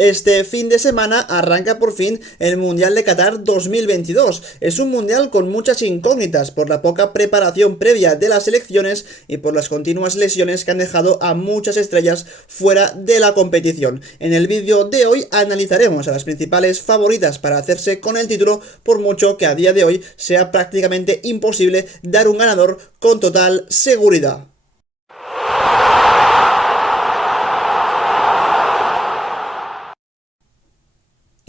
Este fin de semana arranca por fin el Mundial de Qatar 2022. Es un mundial con muchas incógnitas por la poca preparación previa de las selecciones y por las continuas lesiones que han dejado a muchas estrellas fuera de la competición. En el vídeo de hoy analizaremos a las principales favoritas para hacerse con el título, por mucho que a día de hoy sea prácticamente imposible dar un ganador con total seguridad.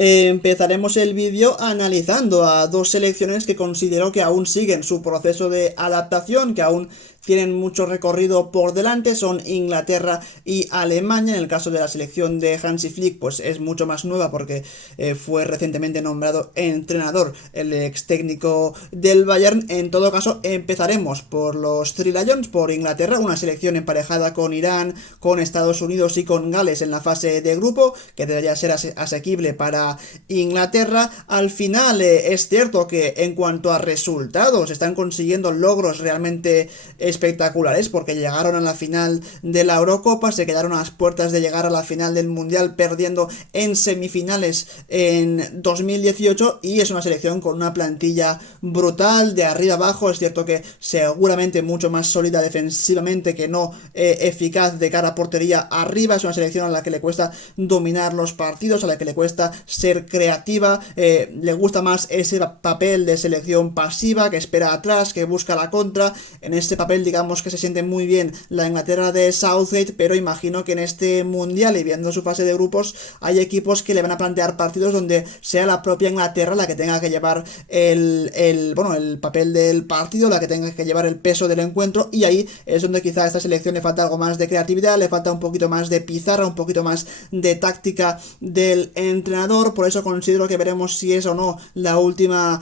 Empezaremos el vídeo analizando a dos selecciones que considero que aún siguen su proceso de adaptación, que aún tienen mucho recorrido por delante. Son Inglaterra y Alemania. En el caso de la selección de Hansi Flick, pues es mucho más nueva porque fue recientemente nombrado entrenador el ex técnico del Bayern. En todo caso, empezaremos por los Three Lions, por Inglaterra, una selección emparejada con Irán, con Estados Unidos y con Gales en la fase de grupo, que debería ser asequible para Inglaterra. Al final es cierto que en cuanto a resultados están consiguiendo logros realmente espectaculares, porque llegaron a la final de la Eurocopa, se quedaron a las puertas de llegar a la final del Mundial perdiendo en semifinales en 2018, y es una selección con una plantilla brutal de arriba abajo. Es cierto que seguramente mucho más sólida defensivamente que no eficaz de cara a portería arriba. Es una selección a la que le cuesta dominar los partidos, a la que le cuesta ser creativa, le gusta más ese papel de selección pasiva que espera atrás, que busca la contra. En ese papel digamos que se siente muy bien la Inglaterra de Southgate, pero imagino que en este mundial y viendo su fase de grupos hay equipos que le van a plantear partidos donde sea la propia Inglaterra la que tenga que llevar el papel del partido, la que tenga que llevar el peso del encuentro, y ahí es donde quizá a esta selección le falta algo más de creatividad, le falta un poquito más de pizarra, un poquito más de táctica del entrenador. Por eso considero que veremos si es o no la última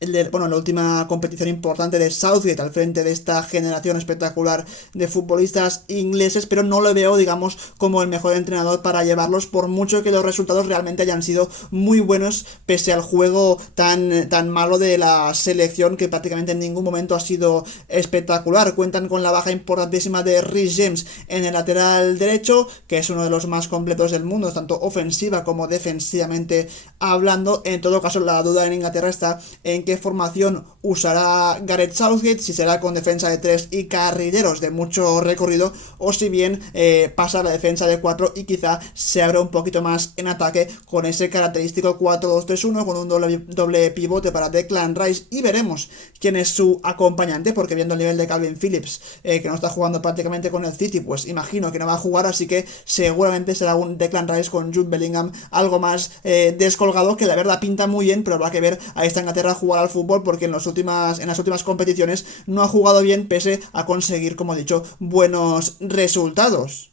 la última competición importante de Southgate al frente de esta generación espectacular de futbolistas ingleses, pero no lo veo, digamos, como el mejor entrenador para llevarlos, por mucho que los resultados realmente hayan sido muy buenos, pese al juego tan malo de la selección, que prácticamente en ningún momento ha sido espectacular. Cuentan con la baja importantísima de Reece James en el lateral derecho, que es uno de los más completos del mundo, tanto ofensiva como defensivamente hablando. En todo caso, la duda en Inglaterra está en qué formación usará Gareth Southgate, si será con defensa de 3 y carrileros de mucho recorrido, o si bien pasa a la defensa de 4 y quizá se abre un poquito más en ataque con ese característico 4-2-3-1, con un doble pivote para Declan Rice, y veremos quién es su acompañante, porque viendo el nivel de Calvin Phillips, que no está jugando prácticamente con el City, pues imagino que no va a jugar, así que seguramente será un Declan Rice con Jude Bellingham algo más descolgado, que la verdad pinta muy bien, pero habrá que ver a esta Inglaterra jugar al fútbol, porque en las últimas competiciones no ha jugado bien, pese a conseguir, como he dicho, buenos resultados.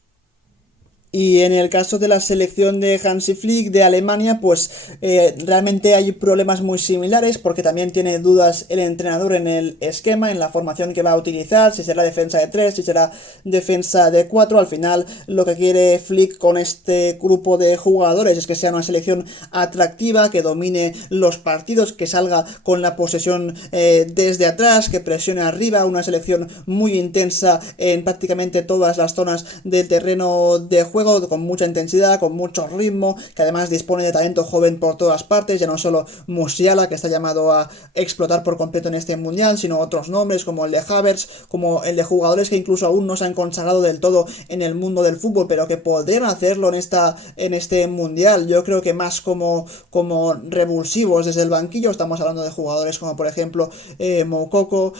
Y en el caso de la selección de Hansi Flick de Alemania, pues realmente hay problemas muy similares, porque también tiene dudas el entrenador en el esquema, en la formación que va a utilizar, si será defensa de 3, si será defensa de 4. Al final lo que quiere Flick con este grupo de jugadores es que sea una selección atractiva, que domine los partidos, que salga con la posesión desde atrás, que presione arriba, una selección muy intensa en prácticamente todas las zonas del terreno de juego, con mucha intensidad, con mucho ritmo, que además dispone de talento joven por todas partes, ya no solo Musiala, que está llamado a explotar por completo en este mundial, sino otros nombres como el de Havertz, como el de jugadores que incluso aún no se han consagrado del todo en el mundo del fútbol, pero que podrían hacerlo en este mundial. Yo creo que más como revulsivos desde el banquillo. Estamos hablando de jugadores como por ejemplo Moukoko,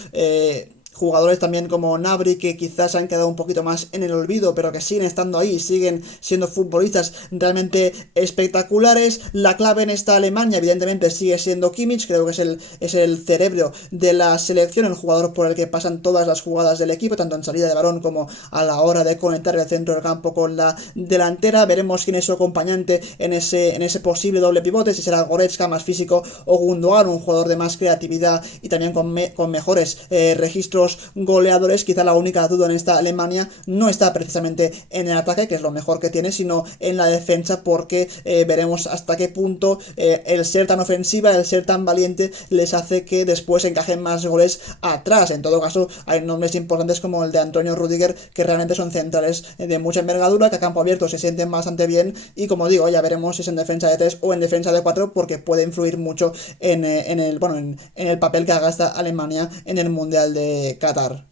jugadores también como Gnabry, que quizás han quedado un poquito más en el olvido, pero que siguen estando ahí, siguen siendo futbolistas realmente espectaculares. La clave en esta Alemania evidentemente sigue siendo Kimmich, creo que es el cerebro de la selección, el jugador por el que pasan todas las jugadas del equipo, tanto en salida de balón como a la hora de conectar el centro del campo con la delantera. Veremos quién es su acompañante en ese posible doble pivote, si será Goretzka más físico, o Gundogan, un jugador de más creatividad y también con mejores registros muchos goleadores. Quizá la única duda en esta Alemania no está precisamente en el ataque, que es lo mejor que tiene, sino en la defensa, porque veremos hasta qué punto el ser tan ofensiva, el ser tan valiente, les hace que después encajen más goles atrás. En todo caso, hay nombres importantes como el de Antonio Rüdiger, que realmente son centrales de mucha envergadura, que a campo abierto se sienten bastante bien, y como digo, ya veremos si es en defensa de 3 o en defensa de 4, porque puede influir mucho en el papel que haga esta Alemania en el Mundial de Qatar.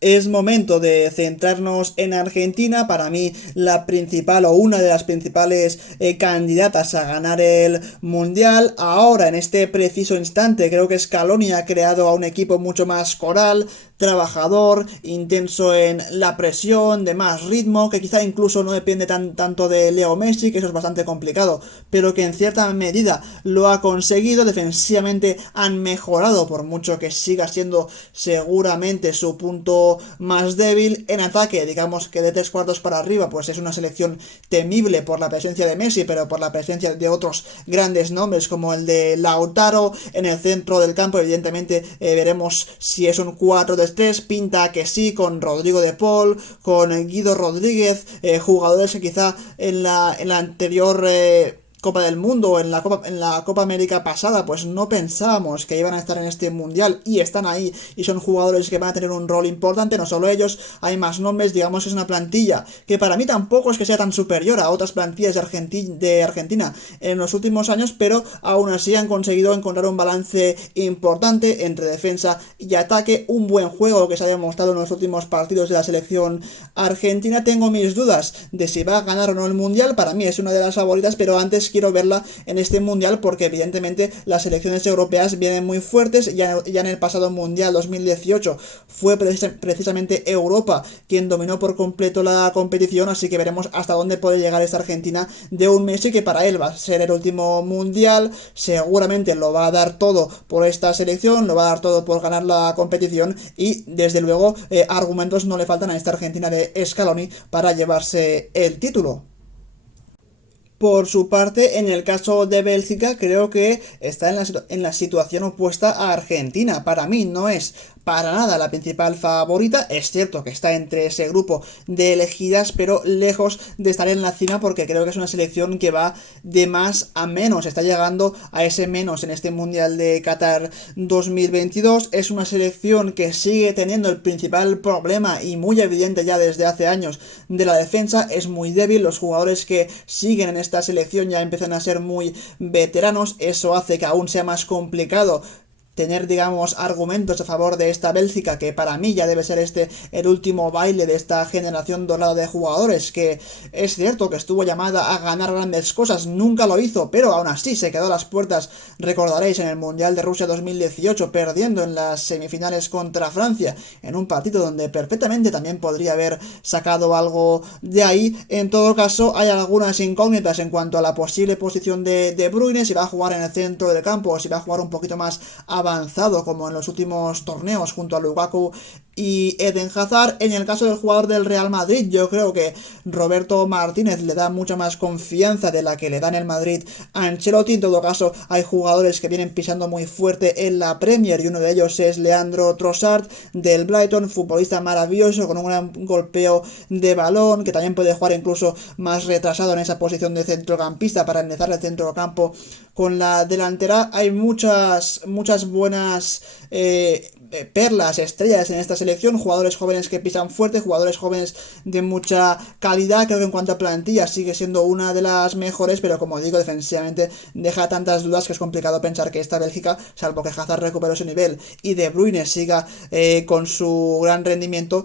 Es momento de centrarnos en Argentina, para mí la principal o una de las principales candidatas a ganar el Mundial. Ahora, en este preciso instante, creo que Scaloni ha creado a un equipo mucho más coral, trabajador, intenso en la presión, de más ritmo, que quizá incluso no depende tanto de Leo Messi, que eso es bastante complicado, pero que en cierta medida lo ha conseguido. Defensivamente han mejorado, por mucho que siga siendo seguramente su punto más débil. En ataque, digamos que de 3/4 para arriba, pues es una selección temible por la presencia de Messi, pero por la presencia de otros grandes nombres como el de Lautaro. En el centro del campo, evidentemente, veremos si es un 4-3-3, pinta que sí, con Rodrigo de Paul, con Guido Rodríguez, jugadores que quizá en la anterior Copa del Mundo o en la Copa América pasada pues no pensábamos que iban a estar en este Mundial, y están ahí y son jugadores que van a tener un rol importante. No solo ellos, hay más nombres. Digamos que es una plantilla que para mí tampoco es que sea tan superior a otras plantillas de Argentina en los últimos años, pero aún así han conseguido encontrar un balance importante entre defensa y ataque, un buen juego que se ha demostrado en los últimos partidos de la selección argentina. Tengo mis dudas de si va a ganar o no el Mundial. Para mí es una de las favoritas, pero antes quiero verla en este Mundial, porque evidentemente las selecciones europeas vienen muy fuertes. Ya en el pasado Mundial 2018 fue precisamente Europa quien dominó por completo la competición, así que veremos hasta dónde puede llegar esta Argentina de un Messi que para él va a ser el último Mundial. Seguramente lo va a dar todo por esta selección, lo va a dar todo por ganar la competición, y desde luego argumentos no le faltan a esta Argentina de Scaloni para llevarse el título. Por su parte, en el caso de Bélgica, creo que está en la situación opuesta a Argentina. Para mí no es para nada la principal favorita. Es cierto que está entre ese grupo de elegidas, pero lejos de estar en la cima, porque creo que es una selección que va de más a menos. Está llegando a ese menos en este Mundial de Qatar 2022. Es una selección que sigue teniendo el principal problema, y muy evidente ya desde hace años, de la defensa. Es muy débil. Los jugadores que siguen en esta selección ya empiezan a ser muy veteranos. Eso hace que aún sea más complicado tener, digamos, argumentos a favor de esta Bélgica, que para mí ya debe ser el último baile de esta generación dorada de jugadores, que es cierto que estuvo llamada a ganar grandes cosas, nunca lo hizo, pero aún así se quedó a las puertas. Recordaréis en el Mundial de Rusia 2018, perdiendo en las semifinales contra Francia, en un partido donde perfectamente también podría haber sacado algo de ahí. En todo caso, hay algunas incógnitas en cuanto a la posible posición de De Bruyne, si va a jugar en el centro del campo o si va a jugar un poquito más avanzado como en los últimos torneos junto a Lukaku y Eden Hazard. En el caso del jugador del Real Madrid, yo creo que Roberto Martínez le da mucha más confianza de la que le da en el Madrid a Ancelotti. En todo caso, hay jugadores que vienen pisando muy fuerte en la Premier, y uno de ellos es Leandro Trossard del Brighton, futbolista maravilloso con un gran golpeo de balón, que también puede jugar incluso más retrasado en esa posición de centrocampista para enlazar el centrocampo con la delantera. Hay muchas buenas perlas, estrellas en esta selección, jugadores jóvenes que pisan fuerte, jugadores jóvenes de mucha calidad. Creo que en cuanto a plantilla sigue siendo una de las mejores, pero como digo, defensivamente deja tantas dudas que es complicado pensar que esta Bélgica, salvo que Hazard recupere su nivel y De Bruyne siga con su gran rendimiento,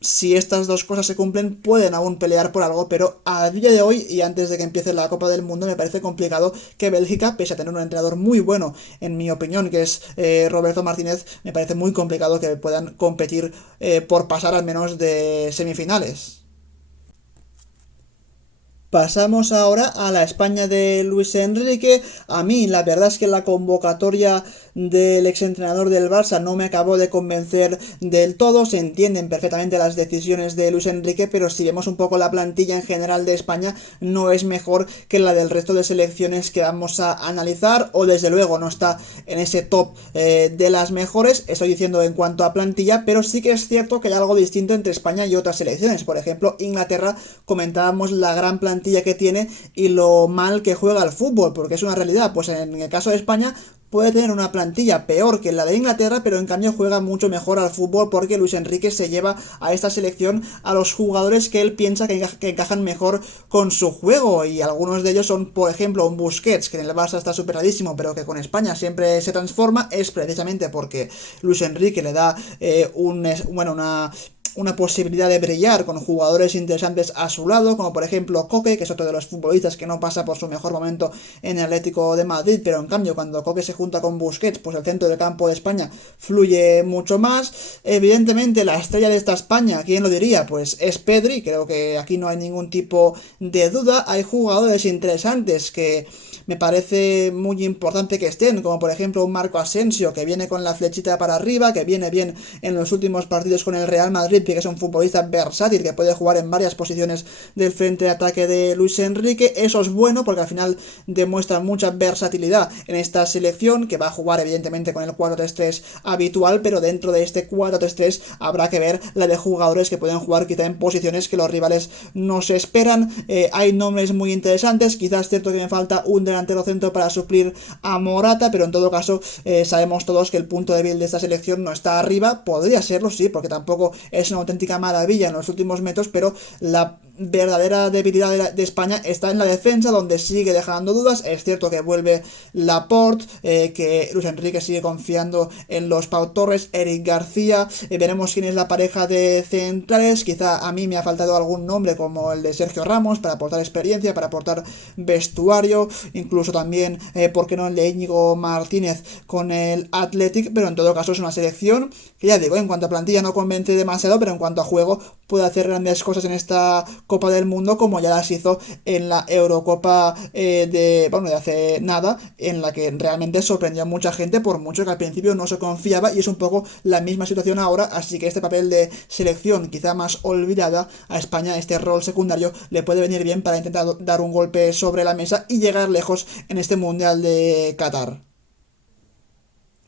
si estas dos cosas se cumplen, pueden aún pelear por algo, pero a día de hoy y antes de que empiece la Copa del Mundo, me parece complicado que Bélgica, pese a tener un entrenador muy bueno, en mi opinión, que es Roberto Martínez, me parece muy complicado que puedan competir por pasar al menos de semifinales. Pasamos ahora a la España de Luis Enrique. A mí la verdad es que la convocatoria del exentrenador del Barça no me acabó de convencer del todo. Se entienden perfectamente las decisiones de Luis Enrique, pero si vemos un poco la plantilla en general de España, no es mejor que la del resto de selecciones que vamos a analizar, o desde luego no está en ese top de las mejores, estoy diciendo en cuanto a plantilla, pero sí que es cierto que hay algo distinto entre España y otras selecciones. Por ejemplo, Inglaterra, comentábamos la gran plantilla que tiene y lo mal que juega al fútbol, porque es una realidad. Pues en el caso de España puede tener una plantilla peor que la de Inglaterra, pero en cambio juega mucho mejor al fútbol, porque Luis Enrique se lleva a esta selección a los jugadores que él piensa que encajan mejor con su juego, y algunos de ellos son, por ejemplo, un Busquets, que en el Barça está superadísimo, pero que con España siempre se transforma. Es precisamente porque Luis Enrique le da una posibilidad de brillar con jugadores interesantes a su lado, como por ejemplo Koke, que es otro de los futbolistas que no pasa por su mejor momento en el Atlético de Madrid, pero en cambio cuando Koke se junta con Busquets, pues el centro del campo de España fluye mucho más. Evidentemente la estrella de esta España, ¿quién lo diría? Pues es Pedri, creo que aquí no hay ningún tipo de duda. Hay jugadores interesantes que me parece muy importante que estén, como por ejemplo un Marco Asensio, que viene con la flechita para arriba, que viene bien en los últimos partidos con el Real Madrid, que es un futbolista versátil, que puede jugar en varias posiciones del frente de ataque de Luis Enrique. Eso es bueno porque al final demuestra mucha versatilidad en esta selección, que va a jugar evidentemente con el 4-3-3 habitual, pero dentro de este 4-3-3 habrá que ver la de jugadores que pueden jugar quizá en posiciones que los rivales no se esperan. Hay nombres muy interesantes, quizás es cierto que me falta un delantero centro para suplir a Morata, pero en todo caso sabemos todos que el punto débil de esta selección no está arriba. Podría serlo, sí, porque tampoco es una auténtica maravilla en los últimos metros, pero la verdadera debilidad de España está en la defensa, donde sigue dejando dudas. Es cierto que vuelve Laporte, que Luis Enrique sigue confiando en los Pau Torres, Eric García. Veremos quién es la pareja de centrales. Quizá a mí me ha faltado algún nombre como el de Sergio Ramos para aportar experiencia, para aportar vestuario, incluso también, ¿por qué no el de Íñigo Martínez con el Athletic? Pero en todo caso es una selección que, ya digo, en cuanto a plantilla no convence demasiado, pero en cuanto a juego puede hacer grandes cosas en esta Copa del Mundo, como ya las hizo en la Eurocopa de hace nada, en la que realmente sorprendió a mucha gente, por mucho que al principio no se confiaba, y es un poco la misma situación ahora. Así que este papel de selección quizá más olvidada a España, este rol secundario, le puede venir bien para intentar dar un golpe sobre la mesa y llegar lejos en este Mundial de Qatar.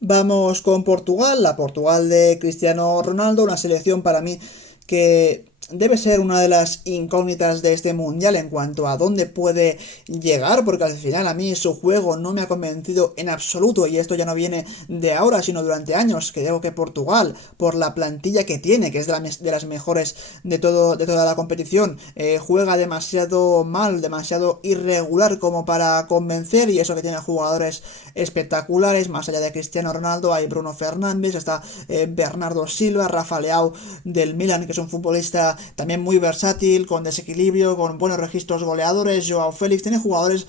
Vamos con Portugal, la Portugal de Cristiano Ronaldo, una selección para mí que debe ser una de las incógnitas de este mundial en cuanto a dónde puede llegar, porque al final a mí su juego no me ha convencido en absoluto, y esto ya no viene de ahora sino durante años, que digo que Portugal, por la plantilla que tiene, que es de las mejores de toda la competición, juega demasiado mal, demasiado irregular como para convencer, y eso que tiene jugadores espectaculares. Más allá de Cristiano Ronaldo hay Bruno Fernández, está Bernardo Silva, Rafa Leao del Milan, que es un futbolista también muy versátil, con desequilibrio, con buenos registros goleadores. Joao Félix tiene jugadores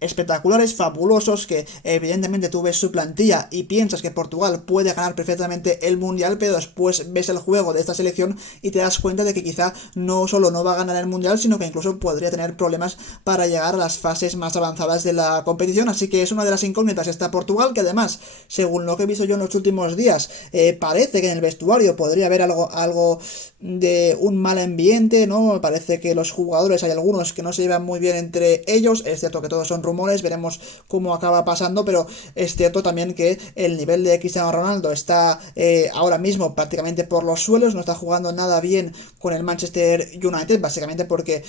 espectaculares, fabulosos, que evidentemente tú ves su plantilla y piensas que Portugal puede ganar perfectamente el mundial, pero después ves el juego de esta selección y te das cuenta de que quizá no solo no va a ganar el mundial, sino que incluso podría tener problemas para llegar a las fases más avanzadas de la competición. Así que es una de las incógnitas esta Portugal, que además, según lo que he visto yo en los últimos días, parece que en el vestuario podría haber algo de un mal ambiente, ¿no? Parece que los jugadores, hay algunos que no se llevan muy bien entre ellos. Es cierto que todos son rumores, veremos cómo acaba pasando, pero es cierto también que el nivel de Cristiano Ronaldo está ahora mismo prácticamente por los suelos, no está jugando nada bien con el Manchester United, básicamente porque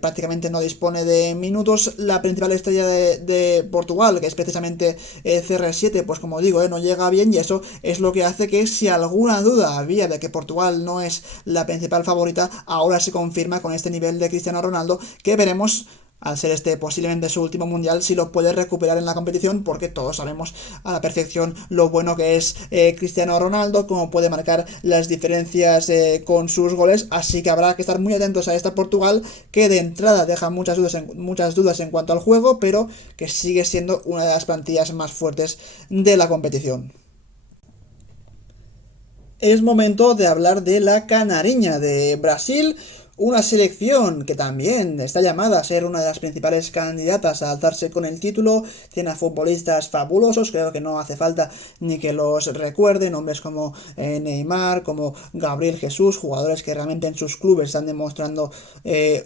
prácticamente no dispone de minutos. La principal estrella de Portugal, que es precisamente CR7, pues como digo, no llega bien, y eso es lo que hace que, si alguna duda había de que Portugal no es la principal favorita, ahora se confirma con este nivel de Cristiano Ronaldo, que veremos, al ser este posiblemente su último mundial, si lo puede recuperar en la competición, porque todos sabemos a la perfección lo bueno que es Cristiano Ronaldo, cómo puede marcar las diferencias con sus goles. Así que habrá que estar muy atentos a esta Portugal, que de entrada deja muchas dudas en cuanto al juego, pero que sigue siendo una de las plantillas más fuertes de la competición. Es momento de hablar de la canariña de Brasil, Una selección que también está llamada a ser una de las principales candidatas a alzarse con el título, tiene a futbolistas fabulosos, creo que no hace falta ni que los recuerde, nombres como Neymar, como Gabriel Jesús, jugadores que realmente en sus clubes están demostrando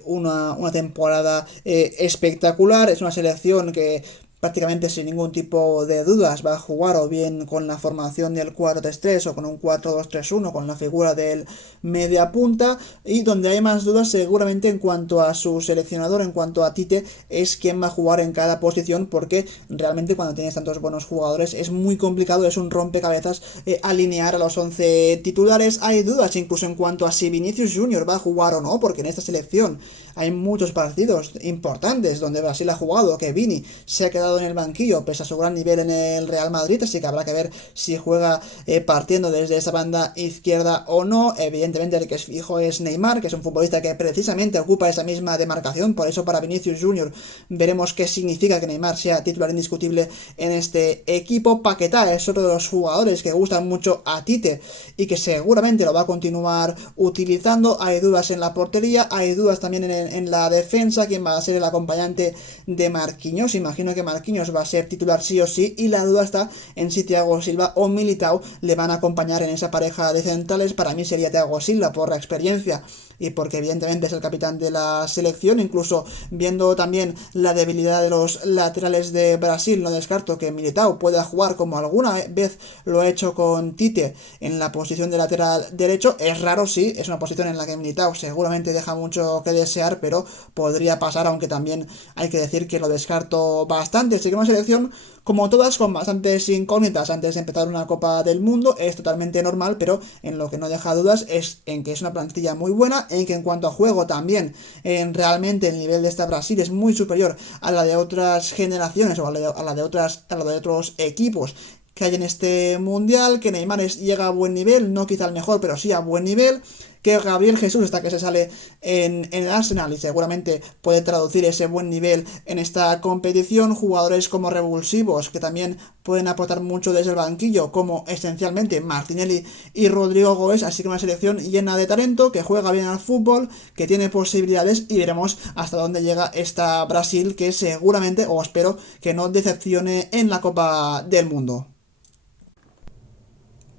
una temporada espectacular. Es una selección que prácticamente sin ningún tipo de dudas va a jugar o bien con la formación del 4-3-3 o con un 4-2-3-1 con la figura del media punta, y donde hay más dudas seguramente en cuanto a su seleccionador, en cuanto a Tite, es quién va a jugar en cada posición, porque realmente cuando tienes tantos buenos jugadores es muy complicado, es un rompecabezas alinear a los 11 titulares. Hay dudas incluso en cuanto a si Vinicius Junior va a jugar o no, porque en esta selección hay muchos partidos importantes donde Brasil ha jugado que Vini se ha quedado en el banquillo pese a su gran nivel en el Real Madrid, así que habrá que ver si juega partiendo desde esa banda izquierda o no. Evidentemente el que es fijo es Neymar, que es un futbolista que precisamente ocupa esa misma demarcación, por eso para Vinicius Junior veremos qué significa que Neymar sea titular indiscutible en este equipo. Paquetá es otro de los jugadores que gustan mucho a Tite y que seguramente lo va a continuar utilizando. Hay dudas en la portería, hay dudas también en la defensa, quién va a ser el acompañante de Marquinhos. Imagino que Marquinhos va a ser titular sí o sí, y la duda está en si Thiago Silva o Militao le van a acompañar en esa pareja de centrales. Para mí sería Thiago Silva por la experiencia y porque evidentemente es el capitán de la selección. Incluso viendo también la debilidad de los laterales de Brasil, no descarto que Militao pueda jugar como alguna vez lo ha hecho con Tite en la posición de lateral derecho. Es raro, sí, es una posición en la que Militao seguramente deja mucho que desear, pero podría pasar, aunque también hay que decir que lo descarto bastante. Así que una selección, como todas, con bastantes incógnitas antes de empezar una Copa del Mundo. Es totalmente normal, pero en lo que no deja dudas es en que es una plantilla muy buena, en que en cuanto a juego también realmente el nivel de esta Brasil es muy superior a la de otras generaciones o a la de otros equipos que hay en este mundial, que Neymar llega a buen nivel, no quizá al mejor, pero sí a buen nivel, que Gabriel Jesús está que se sale en el Arsenal y seguramente puede traducir ese buen nivel en esta competición. Jugadores como revulsivos que también pueden aportar mucho desde el banquillo, como esencialmente Martinelli y Rodrigo Goes. Así que una selección llena de talento, que juega bien al fútbol, que tiene posibilidades, y veremos hasta dónde llega esta Brasil, que seguramente, o espero, que no decepcione en la Copa del Mundo.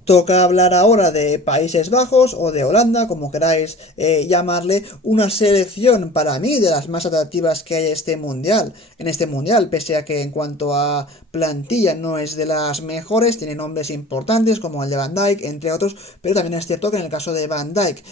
Toca hablar ahora de Países Bajos o de Holanda, como queráis llamarle, una selección para mí de las más atractivas que hay en este mundial, pese a que en cuanto a plantilla no es de las mejores, tiene nombres importantes como el de Van Dijk, entre otros, pero también es cierto que en el caso de Van Dijk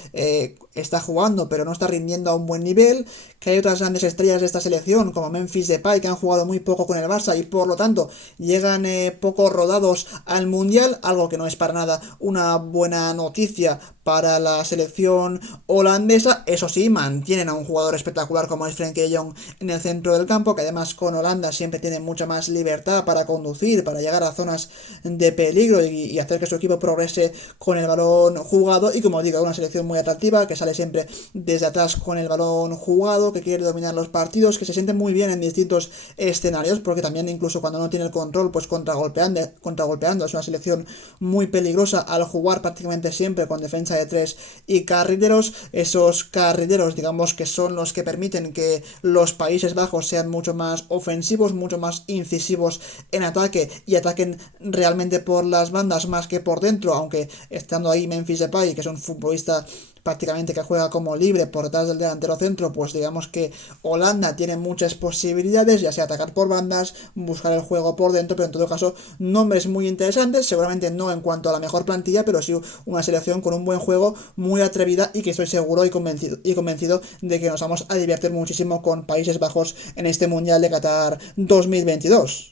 está jugando pero no está rindiendo a un buen nivel, que hay otras grandes estrellas de esta selección como Memphis Depay, que han jugado muy poco con el Barça y por lo tanto llegan poco rodados al mundial, algo que no es para nada una buena noticia para la selección holandesa. Eso sí, mantienen a un jugador espectacular como es Frenkie de Jong en el centro del campo, que además con Holanda siempre tiene mucha más libertad para conducir, para llegar a zonas de peligro y hacer que su equipo progrese con el balón jugado. Y como digo, una selección muy atractiva, que sale siempre desde atrás con el balón jugado, que quiere dominar los partidos, que se siente muy bien en distintos escenarios, porque también incluso cuando no tiene el control, pues contragolpeando. Es una selección muy peligrosa al jugar prácticamente siempre con defensa de 3 y carrileros. Esos carrileros, digamos, que son los que permiten que los Países Bajos sean mucho más ofensivos, mucho más incisivos en ataque y ataquen realmente por las bandas más que por dentro, aunque estando ahí Memphis Depay, que es un futbolista prácticamente que juega como libre por detrás del delantero centro, pues digamos que Holanda tiene muchas posibilidades, ya sea atacar por bandas, buscar el juego por dentro, pero en todo caso nombres muy interesantes, seguramente no en cuanto a la mejor plantilla, pero sí una selección con un buen juego, muy atrevida, y que estoy seguro y convencido de que nos vamos a divertir muchísimo con Países Bajos en este Mundial de Qatar 2022.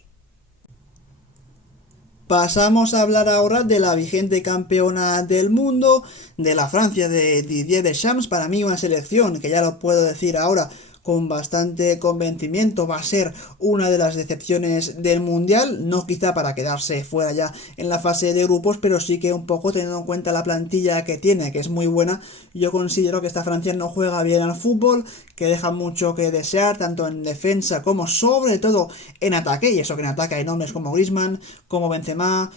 Pasamos a hablar ahora de la vigente campeona del mundo, de la Francia de Didier Deschamps. Para mí una selección que ya lo puedo decir ahora con bastante convencimiento. Va a ser una de las decepciones del Mundial, no quizá para quedarse fuera ya en la fase de grupos, pero sí que un poco teniendo en cuenta la plantilla que tiene, que es muy buena. Yo considero que esta Francia no juega bien al fútbol, que deja mucho que desear, tanto en defensa como sobre todo en ataque, y eso que en ataque hay nombres como Griezmann, como Benzema,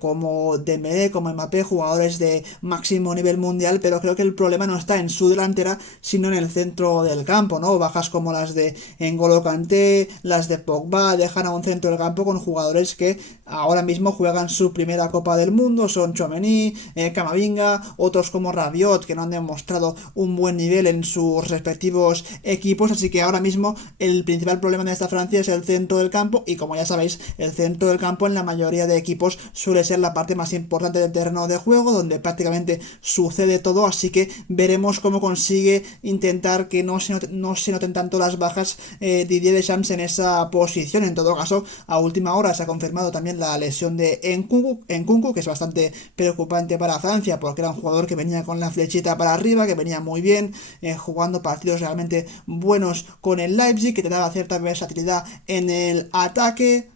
como Dembélé, como Mbappé, jugadores de máximo nivel mundial, pero creo que el problema no está en su delantera, sino en el centro del campo, ¿no? Bajas como las de N'Golo Kanté, las de Pogba, dejan a un centro del campo con jugadores que ahora mismo juegan su primera Copa del Mundo, son Tchouaméni, Camavinga, otros como Rabiot, que no han demostrado un buen nivel en sus respectivos equipos, así que ahora mismo el principal problema de esta Francia es el centro del campo, y como ya sabéis, el centro del campo en la mayoría de equipos suele ser la parte más importante del terreno de juego, donde prácticamente sucede todo, así que veremos cómo consigue intentar que no se noten tanto las bajas Didier Deschamps en esa posición. En todo caso, a última hora se ha confirmado también la lesión de Nkunku, que es bastante preocupante para Francia, porque era un jugador que venía con la flechita para arriba, que venía muy bien, jugando partidos realmente buenos con el Leipzig, que te daba cierta versatilidad en el ataque.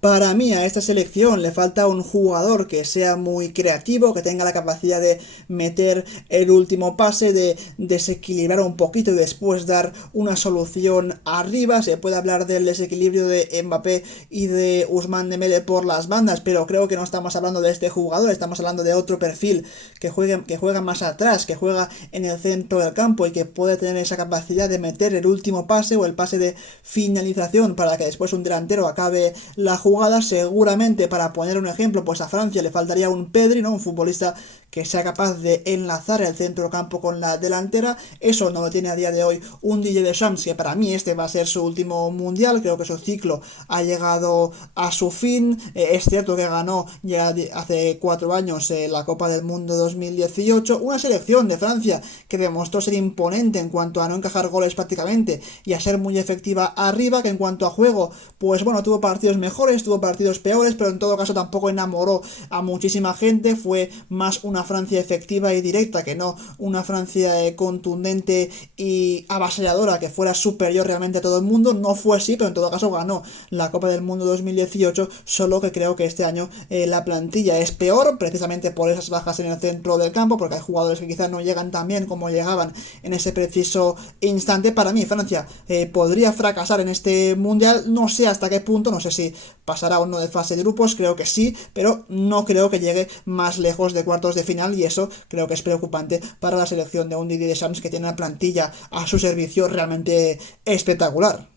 Para mí a esta selección le falta un jugador que sea muy creativo, que tenga la capacidad de meter el último pase, de desequilibrar un poquito y después dar una solución arriba. Se puede hablar del desequilibrio de Mbappé y de Ousmane Dembélé por las bandas, pero creo que no estamos hablando de este jugador, estamos hablando de otro perfil que juega más atrás, que juega en el centro del campo y que puede tener esa capacidad de meter el último pase o el pase de finalización para que después un delantero acabe la jugada. Seguramente, para poner un ejemplo, pues a Francia le faltaría un Pedri, ¿no? Un futbolista que sea capaz de enlazar el centro campo con la delantera. Eso no lo tiene a día de hoy un Didier Deschamps, que para mí este va a ser su último mundial. Creo que su ciclo ha llegado a su fin. Es cierto que ganó ya hace 4 años la Copa del Mundo 2018, una selección de Francia que demostró ser imponente en cuanto a no encajar goles prácticamente y a ser muy efectiva arriba, que en cuanto a juego, pues bueno, tuvo partidos mejores, tuvo partidos peores, pero en todo caso tampoco enamoró a muchísima gente. Fue más una Francia efectiva y directa que no una Francia contundente y avasalladora que fuera superior realmente a todo el mundo. No fue así, pero en todo caso ganó la Copa del Mundo 2018, solo que creo que este año la plantilla es peor, precisamente por esas bajas en el centro del campo, porque hay jugadores que quizás no llegan tan bien como llegaban en ese preciso instante. Para mí Francia podría fracasar en este mundial, no sé hasta qué punto, no sé si pasará o no de fase de grupos, creo que sí, pero no creo que llegue más lejos de cuartos de final, y eso creo que es preocupante para la selección de un Didier Deschamps que tiene una plantilla a su servicio realmente espectacular.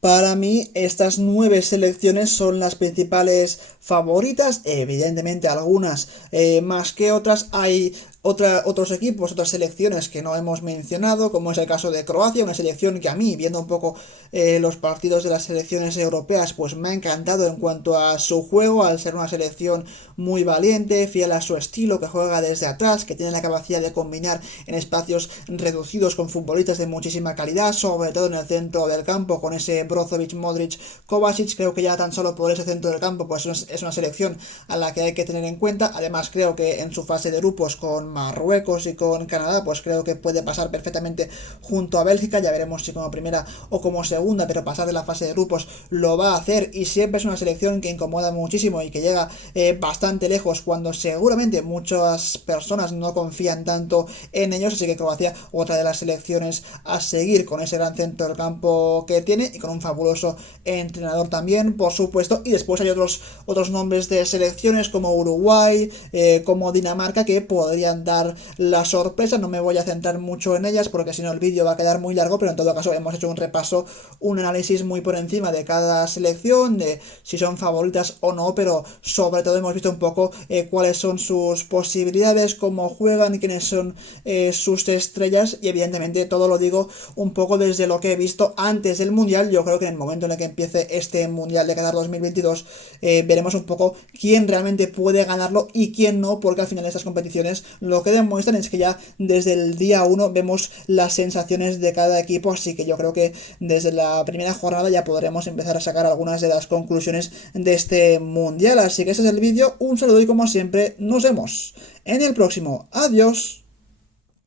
Para mí, estas 9 selecciones son las principales favoritas. Evidentemente, algunas más que otras. Hay otros equipos, otras selecciones que no hemos mencionado, como es el caso de Croacia, una selección que a mí, viendo un poco los partidos de las selecciones europeas, pues me ha encantado en cuanto a su juego, al ser una selección muy valiente, fiel a su estilo, que juega desde atrás, que tiene la capacidad de combinar en espacios reducidos con futbolistas de muchísima calidad, sobre todo en el centro del campo, con ese Brozovic, Modric, Kovacic. Creo que ya tan solo por ese centro del campo pues es una selección a la que hay que tener en cuenta. Además, creo que en su fase de grupos con Marruecos y con Canadá, pues creo que puede pasar perfectamente junto a Bélgica. Ya veremos si como primera o como segunda, pero pasar de la fase de grupos lo va a hacer, y siempre es una selección que incomoda muchísimo y que llega bastante lejos cuando seguramente muchas personas no confían tanto en ellos. Así que Croacia, otra de las selecciones a seguir, con ese gran centro del campo que tiene y con un fabuloso entrenador también, por supuesto. Y después hay otros nombres de selecciones como Uruguay, como Dinamarca, que podrían dar la sorpresa. No me voy a centrar mucho en ellas porque si no el vídeo va a quedar muy largo, pero en todo caso hemos hecho un repaso, un análisis muy por encima de cada selección, de si son favoritas o no, pero sobre todo hemos visto un poco cuáles son sus posibilidades, cómo juegan y quiénes son sus estrellas, y evidentemente todo lo digo un poco desde lo que he visto antes del Mundial. Yo creo que en el momento en el que empiece este Mundial de Qatar 2022 veremos un poco quién realmente puede ganarlo y quién no, porque al final estas competiciones lo que demuestran es que ya desde el día 1 vemos las sensaciones de cada equipo, así que yo creo que desde la primera jornada ya podremos empezar a sacar algunas de las conclusiones de este Mundial. Así que ese es el vídeo, un saludo y como siempre nos vemos en el próximo. Adiós.